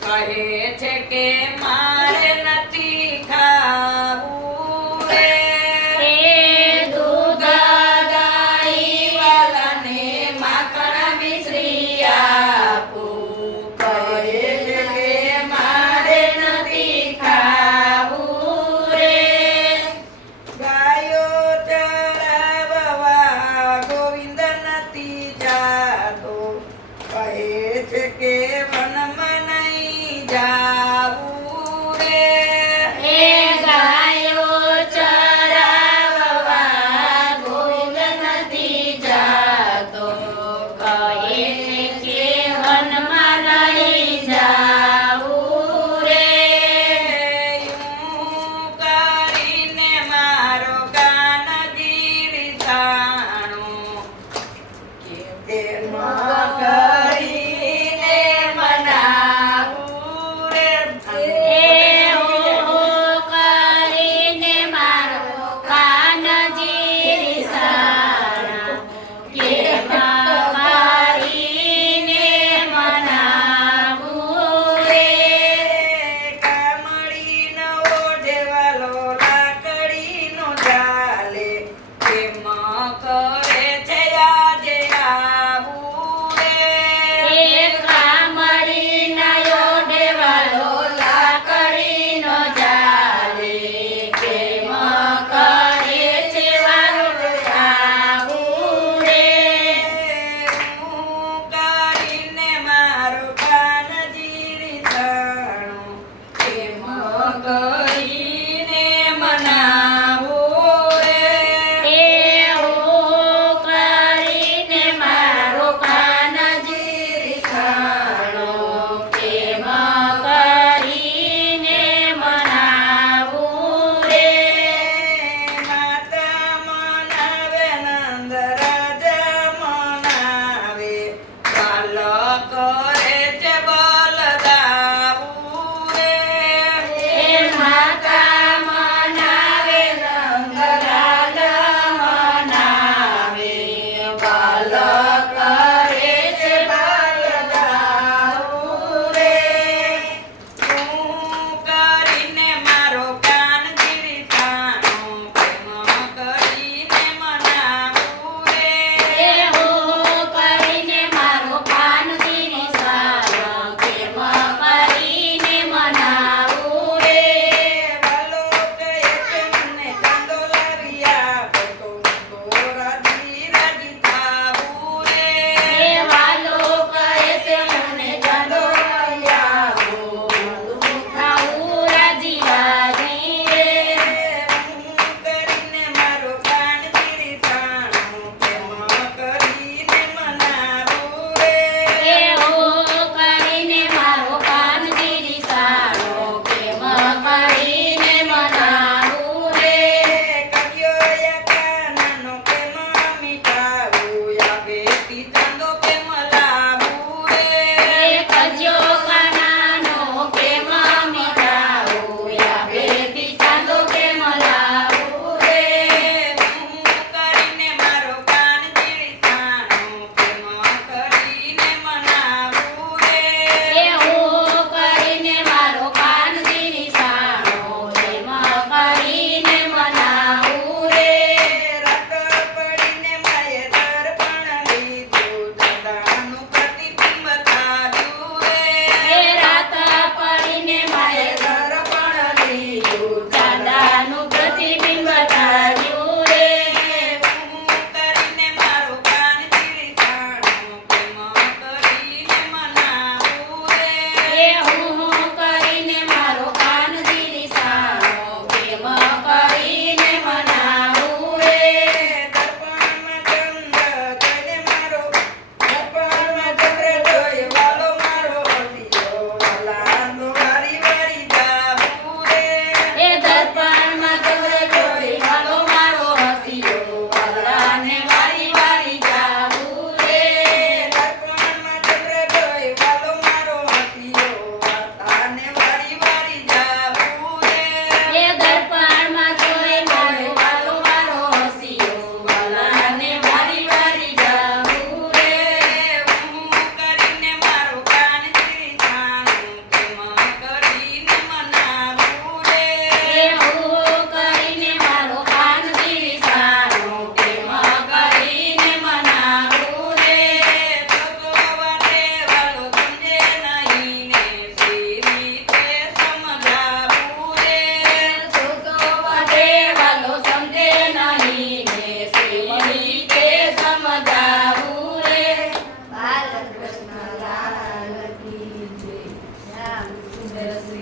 કહે છે કે